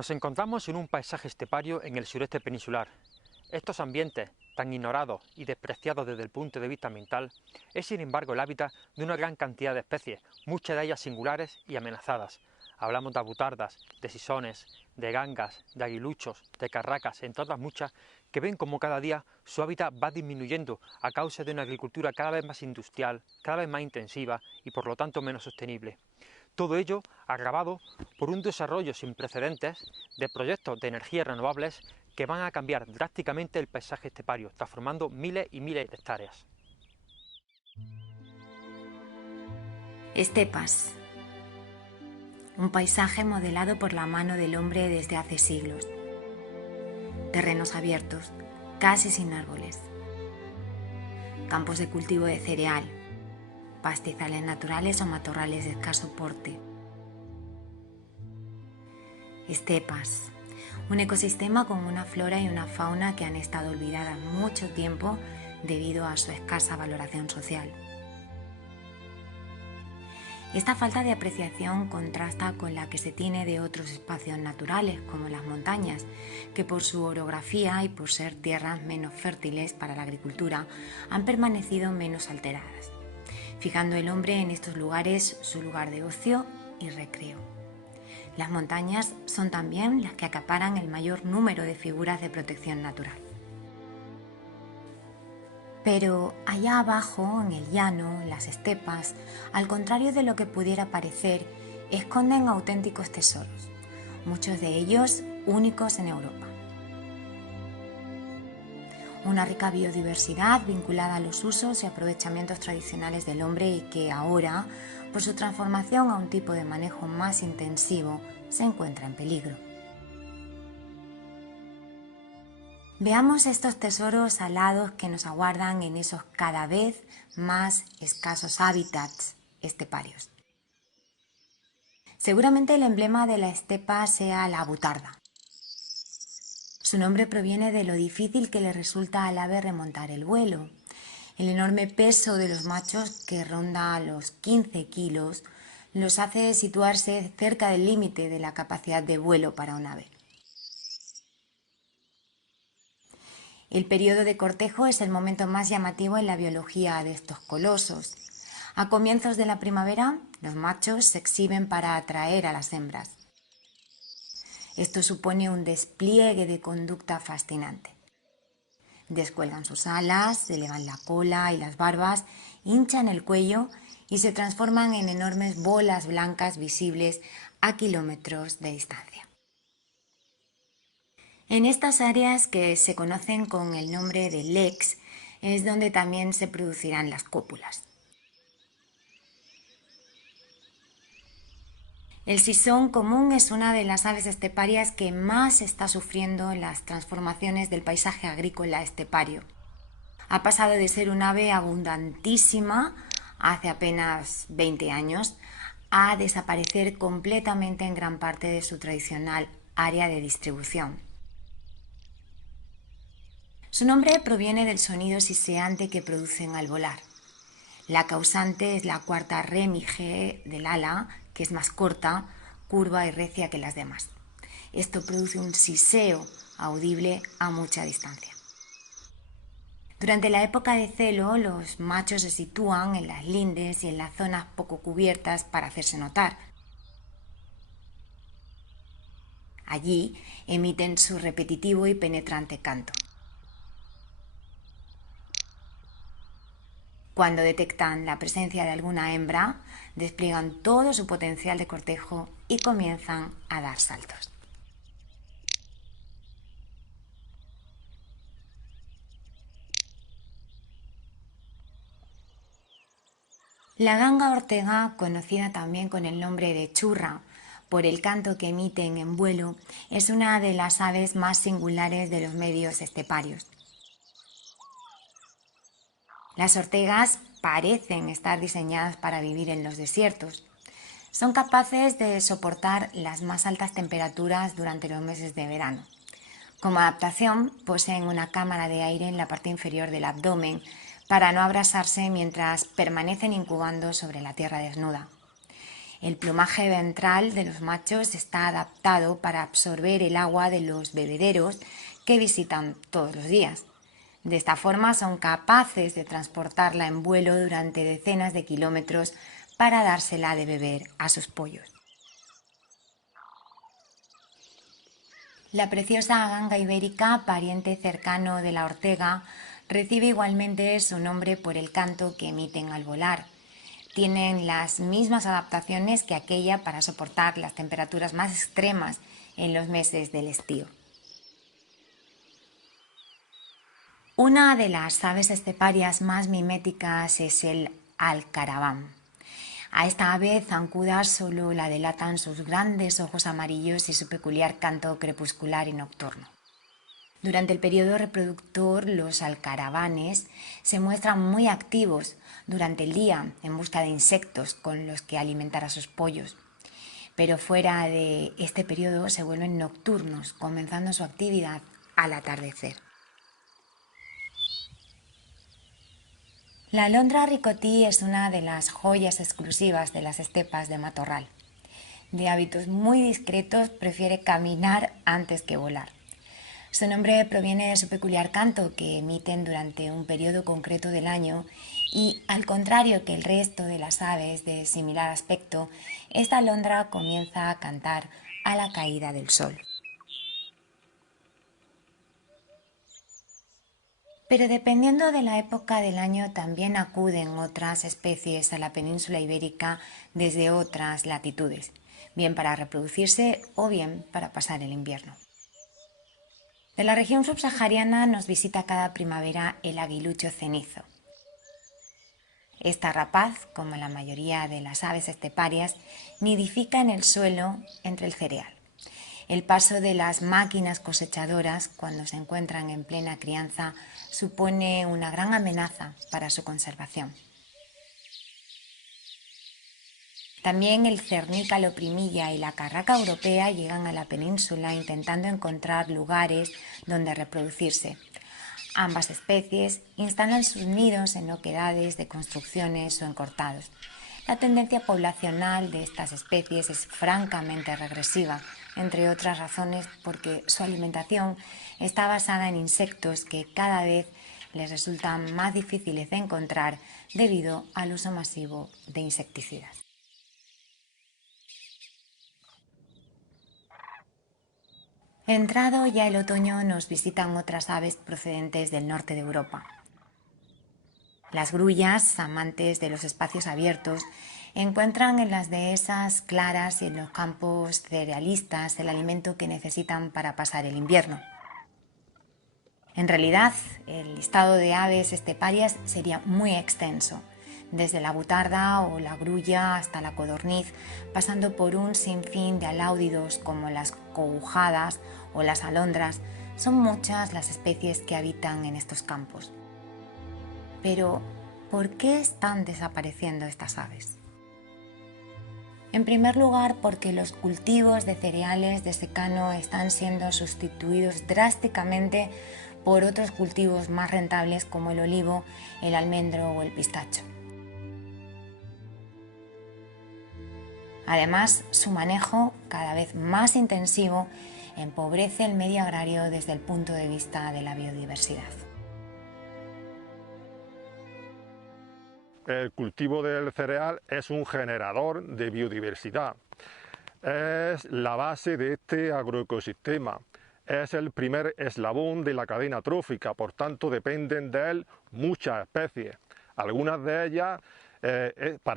Nos encontramos en un paisaje estepario en el sureste peninsular. Estos ambientes, tan ignorados y despreciados desde el punto de vista ambiental, es sin embargo el hábitat de una gran cantidad de especies, muchas de ellas singulares y amenazadas. Hablamos de abutardas, de sisones, de gangas, de aguiluchos, de carracas, entre otras muchas, que ven como cada día su hábitat va disminuyendo a causa de una agricultura cada vez más industrial, cada vez más intensiva y por lo tanto menos sostenible. Todo ello agravado por un desarrollo sin precedentes de proyectos de energías renovables que van a cambiar drásticamente el paisaje estepario, transformando miles y miles de hectáreas. Estepas. Un paisaje modelado por la mano del hombre desde hace siglos. Terrenos abiertos, casi sin árboles. Campos de cultivo de cereal, pastizales naturales o matorrales de escaso porte. Estepas. Un ecosistema con una flora y una fauna que han estado olvidadas mucho tiempo debido a su escasa valoración social. Esta falta de apreciación contrasta con la que se tiene de otros espacios naturales, como las montañas, que por su orografía y por ser tierras menos fértiles para la agricultura, han permanecido menos alteradas, fijando el hombre en estos lugares su lugar de ocio y recreo. Las montañas son también las que acaparan el mayor número de figuras de protección natural. Pero allá abajo, en el llano, las estepas, al contrario de lo que pudiera parecer, esconden auténticos tesoros, muchos de ellos únicos en Europa. Una rica biodiversidad vinculada a los usos y aprovechamientos tradicionales del hombre y que ahora, por su transformación a un tipo de manejo más intensivo, se encuentra en peligro. Veamos estos tesoros alados que nos aguardan en esos cada vez más escasos hábitats esteparios. Seguramente el emblema de la estepa sea la abutarda. Su nombre proviene de lo difícil que le resulta al ave remontar el vuelo. El enorme peso de los machos, que ronda los 15 kilos, los hace situarse cerca del límite de la capacidad de vuelo para un ave. El periodo de cortejo es el momento más llamativo en la biología de estos colosos. A comienzos de la primavera, los machos se exhiben para atraer a las hembras. Esto supone un despliegue de conducta fascinante. Descuelgan sus alas, elevan la cola y las barbas, hinchan el cuello y se transforman en enormes bolas blancas visibles a kilómetros de distancia. En estas áreas, que se conocen con el nombre de leks, es donde también se producirán las cópulas. El sisón común es una de las aves esteparias que más está sufriendo las transformaciones del paisaje agrícola estepario. Ha pasado de ser un ave abundantísima hace apenas 20 años a desaparecer completamente en gran parte de su tradicional área de distribución. Su nombre proviene del sonido siseante que producen al volar. La causante es la cuarta remige del ala, que es más corta, curva y recia que las demás. Esto produce un siseo audible a mucha distancia. Durante la época de celo, los machos se sitúan en las lindes y en las zonas poco cubiertas para hacerse notar. Allí emiten su repetitivo y penetrante canto. Cuando detectan la presencia de alguna hembra, despliegan todo su potencial de cortejo y comienzan a dar saltos. La ganga ortega, conocida también con el nombre de churra, por el canto que emiten en vuelo, es una de las aves más singulares de los medios esteparios. Las ortegas parecen estar diseñadas para vivir en los desiertos. Son capaces de soportar las más altas temperaturas durante los meses de verano. Como adaptación, poseen una cámara de aire en la parte inferior del abdomen para no abrasarse mientras permanecen incubando sobre la tierra desnuda. El plumaje ventral de los machos está adaptado para absorber el agua de los bebederos que visitan todos los días. De esta forma son capaces de transportarla en vuelo durante decenas de kilómetros para dársela de beber a sus pollos. La preciosa ganga ibérica, pariente cercano de la ortega, recibe igualmente su nombre por el canto que emiten al volar. Tienen las mismas adaptaciones que aquella para soportar las temperaturas más extremas en los meses del estío. Una de las aves esteparias más miméticas es el alcaraván. A esta ave zancuda solo la delatan sus grandes ojos amarillos y su peculiar canto crepuscular y nocturno. Durante el periodo reproductor, los alcaravanes se muestran muy activos durante el día en busca de insectos con los que alimentar a sus pollos. Pero fuera de este periodo se vuelven nocturnos, comenzando su actividad al atardecer. La alondra ricotí es una de las joyas exclusivas de las estepas de matorral. De hábitos muy discretos, prefiere caminar antes que volar. Su nombre proviene de su peculiar canto que emiten durante un periodo concreto del año y, al contrario que el resto de las aves de similar aspecto, esta alondra comienza a cantar a la caída del sol. Pero dependiendo de la época del año también acuden otras especies a la península ibérica desde otras latitudes, bien para reproducirse o bien para pasar el invierno. De la región subsahariana nos visita cada primavera el aguilucho cenizo. Esta rapaz, como la mayoría de las aves esteparias, nidifica en el suelo entre el cereal. El paso de las máquinas cosechadoras, cuando se encuentran en plena crianza, supone una gran amenaza para su conservación. También el cernícalo primilla y la carraca europea llegan a la península intentando encontrar lugares donde reproducirse. Ambas especies instalan sus nidos en oquedades de construcciones o en cortados. La tendencia poblacional de estas especies es francamente regresiva, entre otras razones porque su alimentación está basada en insectos que cada vez les resultan más difíciles de encontrar debido al uso masivo de insecticidas. Entrado ya el otoño nos visitan otras aves procedentes del norte de Europa. Las grullas, amantes de los espacios abiertos, encuentran en las dehesas claras y en los campos cerealistas el alimento que necesitan para pasar el invierno. En realidad, el listado de aves esteparias sería muy extenso, desde la butarda o la grulla hasta la codorniz, pasando por un sinfín de aláudidos como las cogujadas o las alondras. Son muchas las especies que habitan en estos campos. Pero, ¿por qué están desapareciendo estas aves? En primer lugar, porque los cultivos de cereales de secano están siendo sustituidos drásticamente por otros cultivos más rentables como el olivo, el almendro o el pistacho. Además, su manejo, cada vez más intensivo, empobrece el medio agrario desde el punto de vista de la biodiversidad. El cultivo del cereal es un generador de biodiversidad. Es la base de este agroecosistema. Es el primer eslabón de la cadena trófica, por tanto dependen de él muchas especies. Para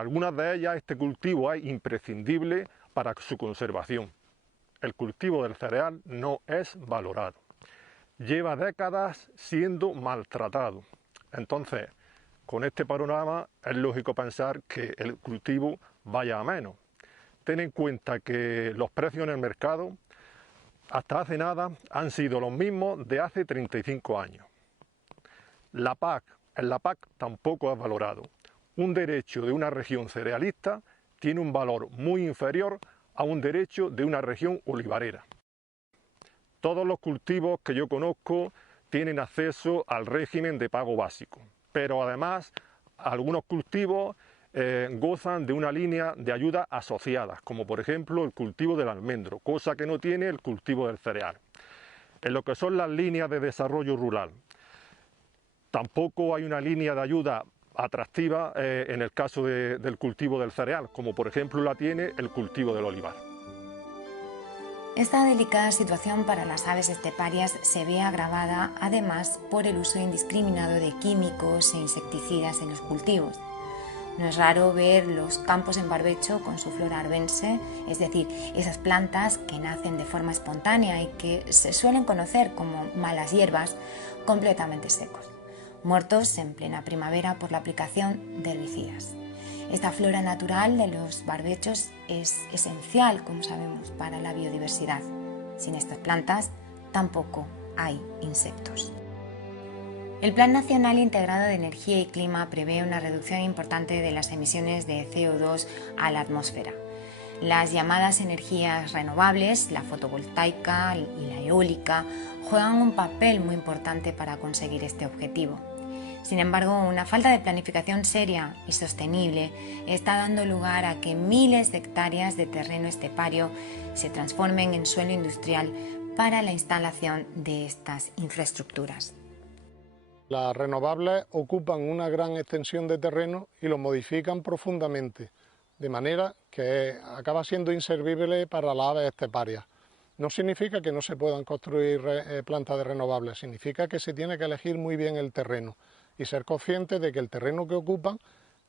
algunas de ellas este cultivo es imprescindible para su conservación. El cultivo del cereal no es valorado. Lleva décadas siendo maltratado. Entonces, con este panorama es lógico pensar que el cultivo vaya a menos. Ten en cuenta que los precios en el mercado hasta hace nada han sido los mismos de hace 35 años. En la PAC tampoco es valorado. Un derecho de una región cerealista tiene un valor muy inferior a un derecho de una región olivarera. Todos los cultivos que yo conozco tienen acceso al régimen de pago básico, pero además algunos cultivos gozan de una línea de ayuda asociadas, como por ejemplo el cultivo del almendro, cosa que no tiene el cultivo del cereal. En lo que son las líneas de desarrollo rural, tampoco hay una línea de ayuda atractiva en el caso del cultivo del cereal, como por ejemplo la tiene el cultivo del olivar. Esta delicada situación para las aves esteparias se ve agravada además por el uso indiscriminado de químicos e insecticidas en los cultivos. No es raro ver los campos en barbecho con su flora arvense, es decir, esas plantas que nacen de forma espontánea y que se suelen conocer como malas hierbas, completamente secos, muertos en plena primavera por la aplicación de herbicidas. Esta flora natural de los barbechos es esencial, como sabemos, para la biodiversidad. Sin estas plantas tampoco hay insectos. El Plan Nacional Integrado de Energía y Clima prevé una reducción importante de las emisiones de CO2 a la atmósfera. Las llamadas energías renovables, la fotovoltaica y la eólica, juegan un papel muy importante para conseguir este objetivo. Sin embargo, una falta de planificación seria y sostenible está dando lugar a que miles de hectáreas de terreno estepario se transformen en suelo industrial para la instalación de estas infraestructuras. Las renovables ocupan una gran extensión de terreno y lo modifican profundamente, de manera que acaba siendo inservible para las aves esteparias. No significa que no se puedan construir plantas de renovables, significa que se tiene que elegir muy bien el terreno y ser consciente de que el terreno que ocupan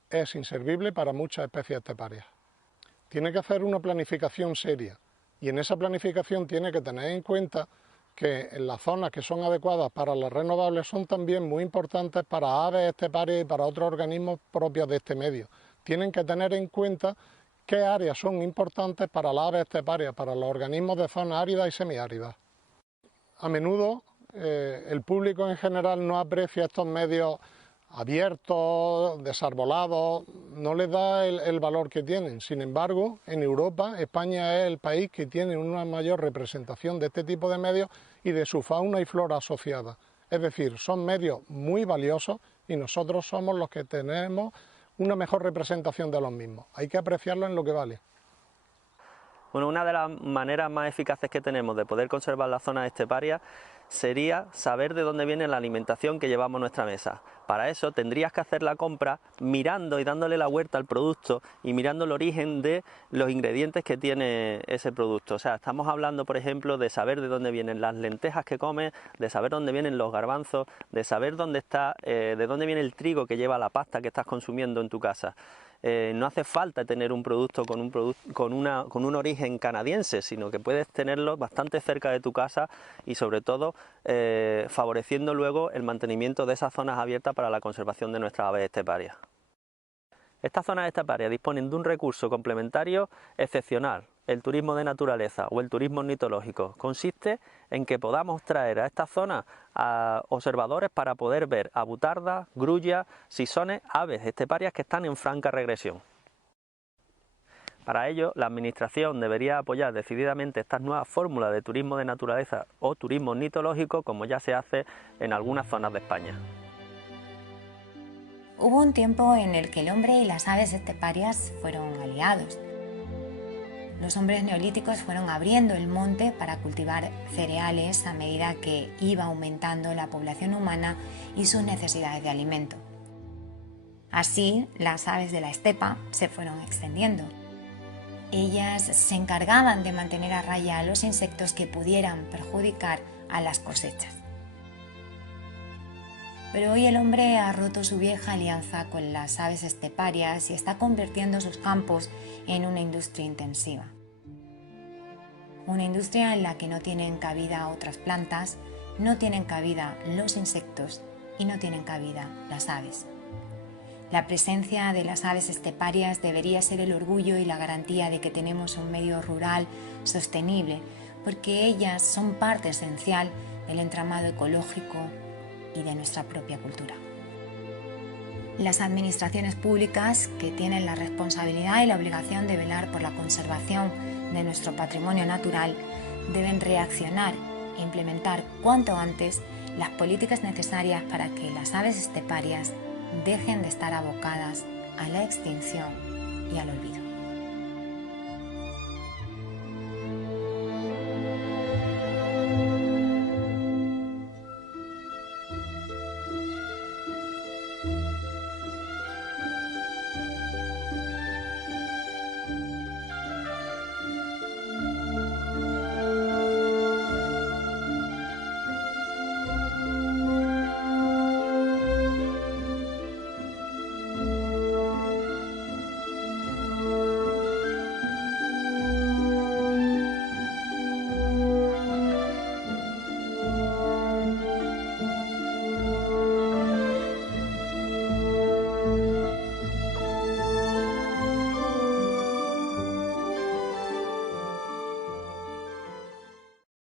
es inservible para muchas especies esteparias. Tiene que hacer una planificación seria y en esa planificación tiene que tener en cuenta que en las zonas que son adecuadas para las renovables son también muy importantes para aves esteparias y para otros organismos propios de este medio. Tienen que tener en cuenta qué áreas son importantes para las aves esteparias, para los organismos de zonas áridas y semiáridas. A menudo el público en general no aprecia estos medios abiertos, desarbolados, no les da el valor que tienen. Sin embargo, en Europa, España es el país que tiene una mayor representación de este tipo de medios y de su fauna y flora asociada. Es decir, son medios muy valiosos y nosotros somos los que tenemos una mejor representación de los mismos. Hay que apreciarlos en lo que vale. Bueno, una de las maneras más eficaces que tenemos de poder conservar las zonas esteparias sería saber de dónde viene la alimentación que llevamos a nuestra mesa. Para eso tendrías que hacer la compra mirando y dándole la vuelta al producto y mirando el origen de los ingredientes que tiene ese producto. O sea, estamos hablando, por ejemplo, de saber de dónde vienen las lentejas que comes, de saber dónde vienen los garbanzos, de saber de dónde viene el trigo que lleva la pasta que estás consumiendo en tu casa. No hace falta tener un producto con un origen canadiense, sino que puedes tenerlo bastante cerca de tu casa y sobre todo favoreciendo luego el mantenimiento de esas zonas abiertas para la conservación de nuestras aves esteparias. Estas zonas esteparias disponen de un recurso complementario excepcional, el turismo de naturaleza o el turismo ornitológico. Consiste en que podamos traer a estas zonas a observadores para poder ver avutardas, grullas, sisones, aves esteparias que están en franca regresión. Para ello, la Administración debería apoyar decididamente estas nuevas fórmulas de turismo de naturaleza o turismo ornitológico, como ya se hace en algunas zonas de España. Hubo un tiempo en el que el hombre y las aves esteparias fueron aliados. Los hombres neolíticos fueron abriendo el monte para cultivar cereales a medida que iba aumentando la población humana y sus necesidades de alimento. Así, las aves de la estepa se fueron extendiendo. Ellas se encargaban de mantener a raya a los insectos que pudieran perjudicar a las cosechas. Pero hoy el hombre ha roto su vieja alianza con las aves esteparias y está convirtiendo sus campos en una industria intensiva. Una industria en la que no tienen cabida otras plantas, no tienen cabida los insectos y no tienen cabida las aves. La presencia de las aves esteparias debería ser el orgullo y la garantía de que tenemos un medio rural sostenible, porque ellas son parte esencial del entramado ecológico y de nuestra propia cultura. Las administraciones públicas, que tienen la responsabilidad y la obligación de velar por la conservación de nuestro patrimonio natural, deben reaccionar e implementar cuanto antes las políticas necesarias para que las aves esteparias dejen de estar abocadas a la extinción y al olvido.